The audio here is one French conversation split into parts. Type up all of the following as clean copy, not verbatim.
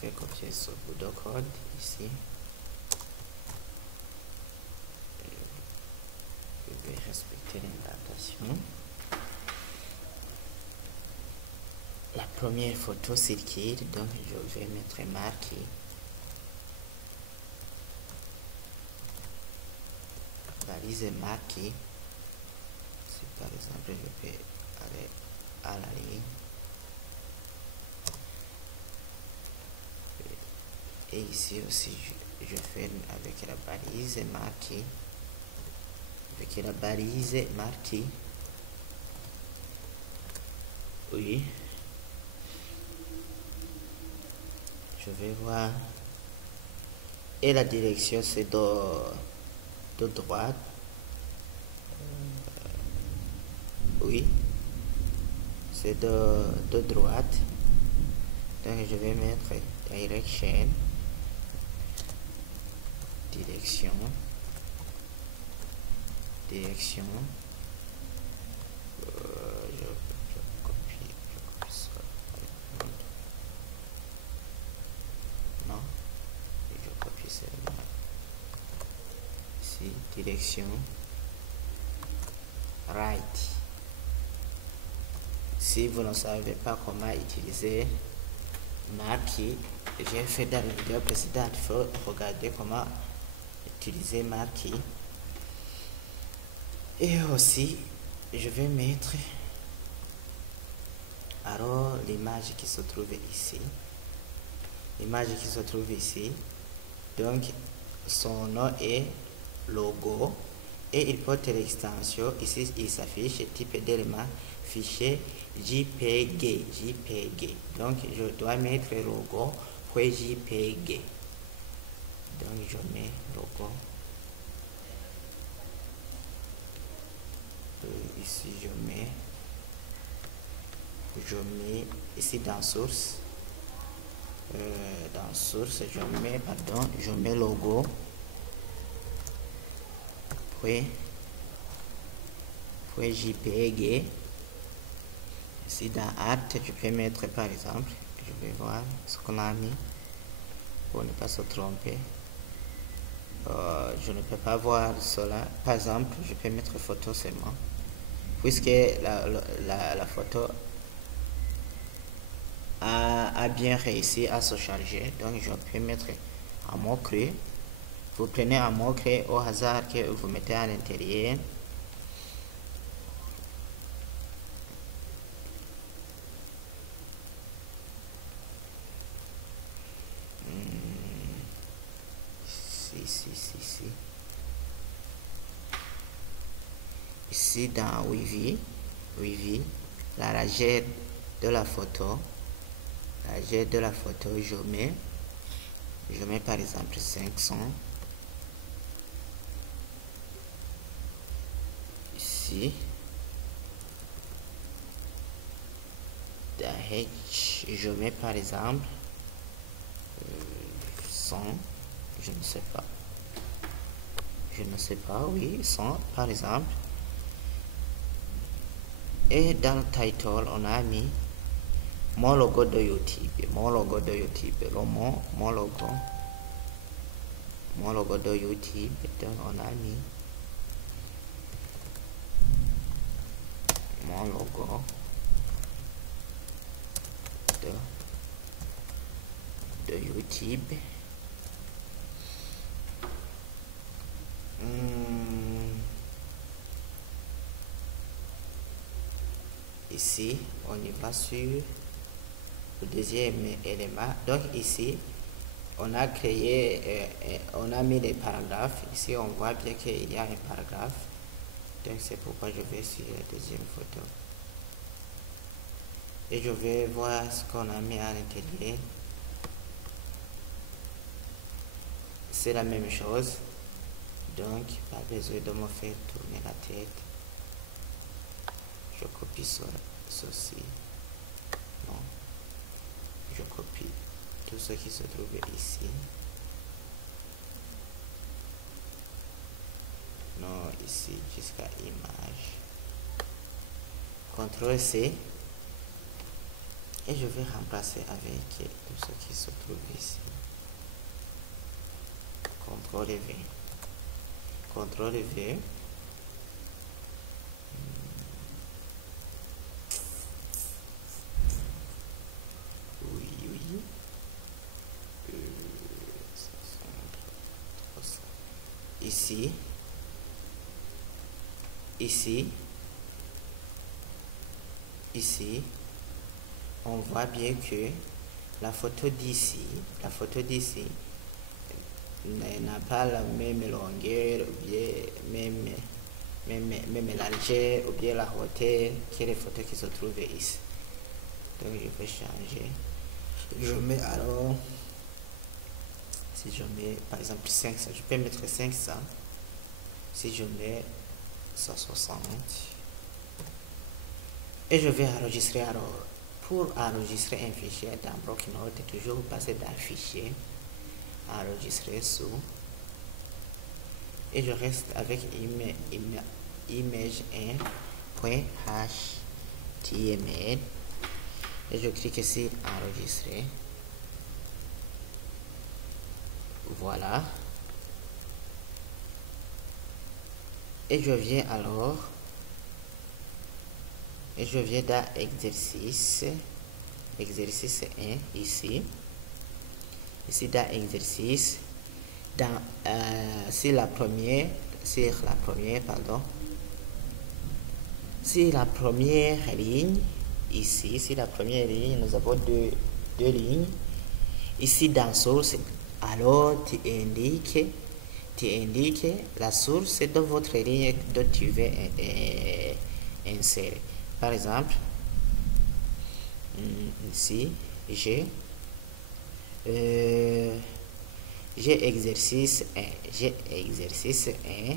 fais copier ce bout de code ici. Je vais respecter l'indentation. La première photo circule, donc je vais mettre marqué. Balise marquée. Si par exemple je peux aller à la ligne. Et ici aussi je fais avec la balise marquée. Avec la balise marquée. Oui. Je vais voir. Et la direction c'est de droite. Oui. C'est de droite. Donc je vais mettre direction. Direction. Direction. Je copie ça. Non. Et je copie celle-là. Ici, direction. Right. Si vous ne savez pas comment utiliser marqué, j'ai fait dans la vidéo précédente, il faut regarder comment utiliser marqué. Et aussi, je vais mettre alors l'image qui se trouve ici. L'image qui se trouve ici. Donc, son nom est logo. Et il porte l'extension. Ici, il s'affiche type d'élément fichier JPG. Donc, je dois mettre logo.jpg. Donc, je mets logo. Ici, je mets ici dans source. Dans source, je mets logo. .jpg. Ici dans art, je peux mettre par exemple, je vais voir ce qu'on a mis pour ne pas se tromper. Je ne peux pas voir cela. Par exemple, je peux mettre photo seulement, puisque la photo a bien réussi à se charger. Donc je peux mettre un mot-clé. Vous prenez un mot-clé au hasard que vous mettez à l'intérieur. Ici dans Wavy, la largeur de la photo, je mets par exemple 500. Ici dans H, je mets par exemple 100. Je ne sais pas, oui, 100 par exemple. Et dans le title, on a mis mon logo de YouTube, mon logo de YouTube, mon logo de YouTube. Donc on a mis mon logo de YouTube. Ici, on y va sur le deuxième élément. Donc ici, on a créé, on a mis les paragraphes. Ici, on voit bien qu'il y a un paragraphe. Donc c'est pourquoi je vais sur la deuxième photo. Et je vais voir ce qu'on a mis à l'intérieur. C'est la même chose. Donc, pas besoin de me faire tourner la tête. Je copie ceci. Non. Je copie tout ce qui se trouve ici. Non, ici, jusqu'à image. CTRL C. Et je vais remplacer avec tout ce qui se trouve ici. CTRL V. CTRL V. Oui. Ici. On voit bien que la photo d'ici n'a pas la même longueur ou bien même largeur ou bien la hauteur que les photos qui se trouvent ici. Donc je vais changer. Je mets alors, si je mets par exemple 500, je peux mettre 500. Si je mets 160 et je vais enregistrer. Alors pour enregistrer un fichier dans bloc-notes, toujours passer dans fichier, enregistrer sous, et je reste avec image1.html et je clique sur enregistrer. Voilà, et je viens alors dans exercice 1 ici dans exercice, dans sur la première ligne ici, sur la première ligne nous avons deux lignes ici dans source. Alors tu indiques la source de votre ligne dont tu veux insérer. Par exemple, ici j'ai exercice 1. J'ai exercice 1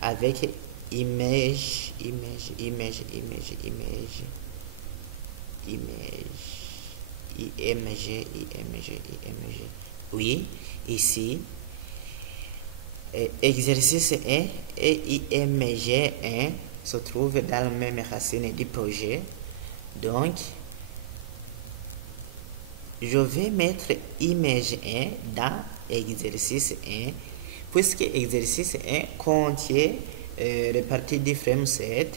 avec image. img. Oui, ici exercice 1 et img1 se trouvent dans la même racine du projet. Donc je vais mettre image1 dans exercice 1 puisque exercice 1 contient les parties du frame set.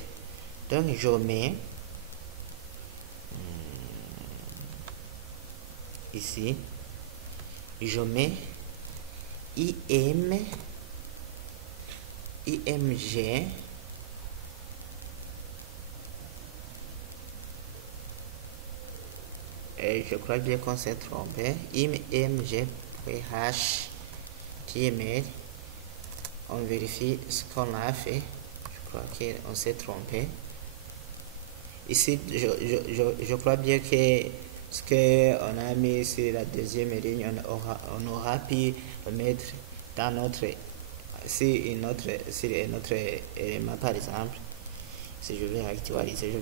Donc je mets ici, je mets img. Et je crois bien qu'on s'est trompé. img.html. On vérifie ce qu'on a fait. Je crois qu'on s'est trompé. Ici, je crois bien que ce qu'on a mis sur la deuxième ligne, on aura pu le mettre dans notre élément, par exemple. Si je vais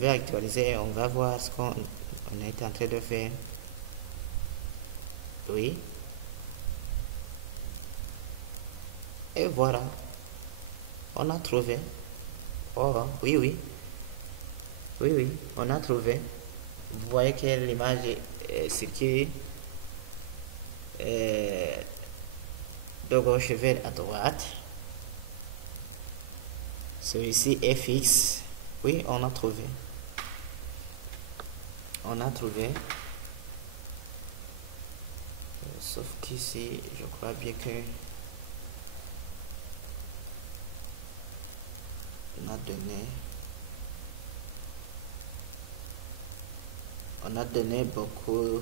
actualiser, on va voir ce qu'on est en train de faire. Oui. Et voilà. On a trouvé. Oh, oui, on a trouvé. Vous voyez que l'image circule de gauche vers à droite. Celui-ci est fixe. Oui, on a trouvé. Sauf qu'ici, je crois bien que on a donné beaucoup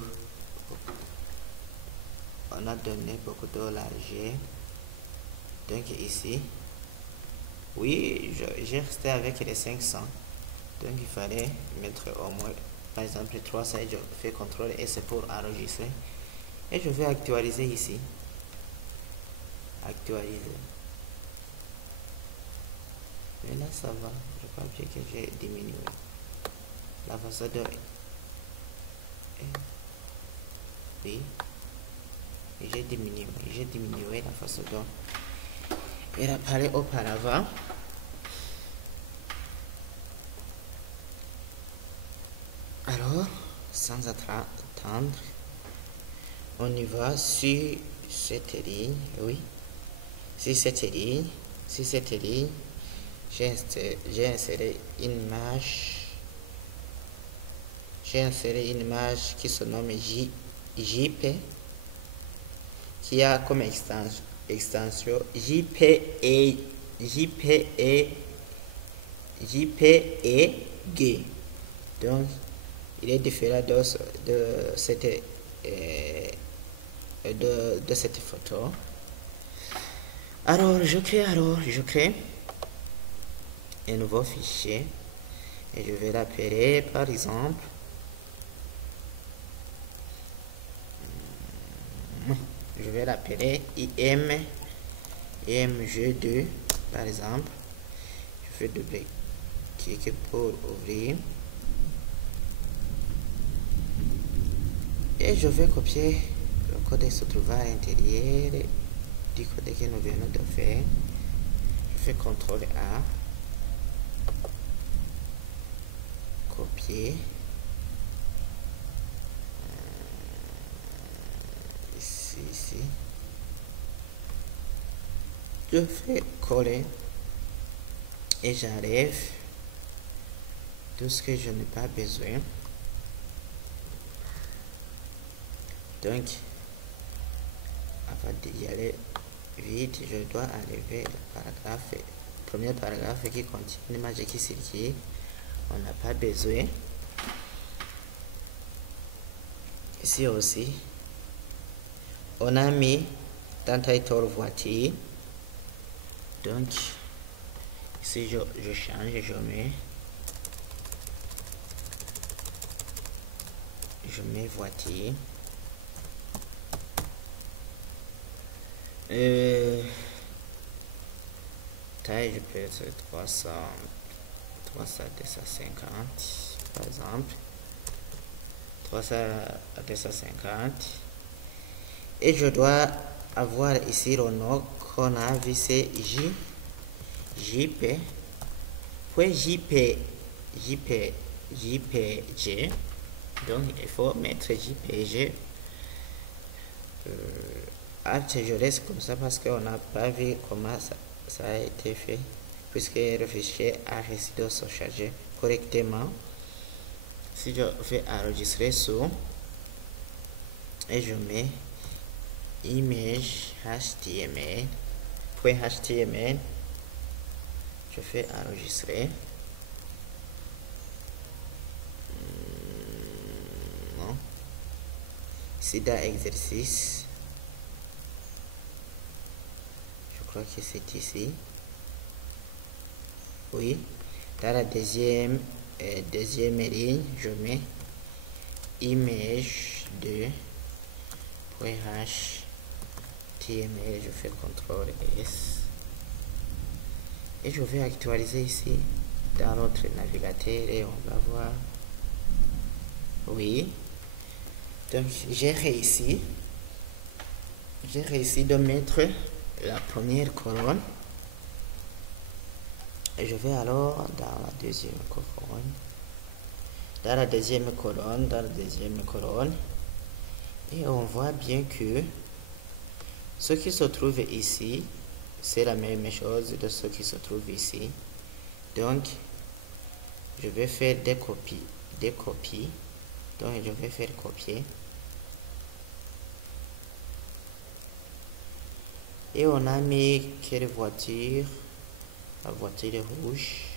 de largeur. Donc ici, oui, j'ai resté avec les 500. Donc il fallait mettre au moins, par exemple 300. Je fais CTRL et c'est pour enregistrer. Et je vais actualiser ici. Actualiser. Mais là ça va. Je crois bien que j'ai diminué la façon de... Oui. J'ai diminué la façon dont elle apparaît auparavant. Alors sans attendre, on y va sur cette ligne, oui, sur cette ligne, j'ai inséré une image, qui se nomme JP, qui a comme extension JPEG. Donc il est différent de cette photo. Alors je crée un nouveau fichier et je vais l'appeler par exemple img2 par exemple. Je fais double-clic pour ouvrir et je vais copier le code qui se trouve à l'intérieur du code que nous venons de faire. Je fais CTRL A, copier, ici, je fais coller et j'enlève tout ce que je n'ai pas besoin. Donc avant d'y aller vite, je dois enlever le premier paragraphe qui contient l'image qui circule. On n'a pas besoin. Ici aussi on a mis dans title voiture. Donc ici je change, je mets voiture. Taille, je peux être 300 250 par exemple, 300 à 250, et je dois avoir ici le nom qu'on a vu, c'est JPG. Donc il faut mettre JPG. Je laisse comme ça parce qu'on n'a pas vu comment ça a été fait, puisque le fichier a réussi de se charger correctement. Si je vais enregistrer sur et je mets image HTML, je fais enregistrer. Non, ici dans exercice, je crois que c'est ici. Oui, dans la deuxième ligne, je mets image de .html, je fais CTRL S et je vais actualiser ici dans notre navigateur et on va voir. Oui, donc j'ai réussi de mettre la première colonne. Et je vais alors dans la deuxième colonne, et on voit bien que ce qui se trouve ici, c'est la même chose de ce qui se trouve ici. Donc je vais faire des copies. Donc je vais faire copier. Et on a mis quelle voiture? La voiture rouge.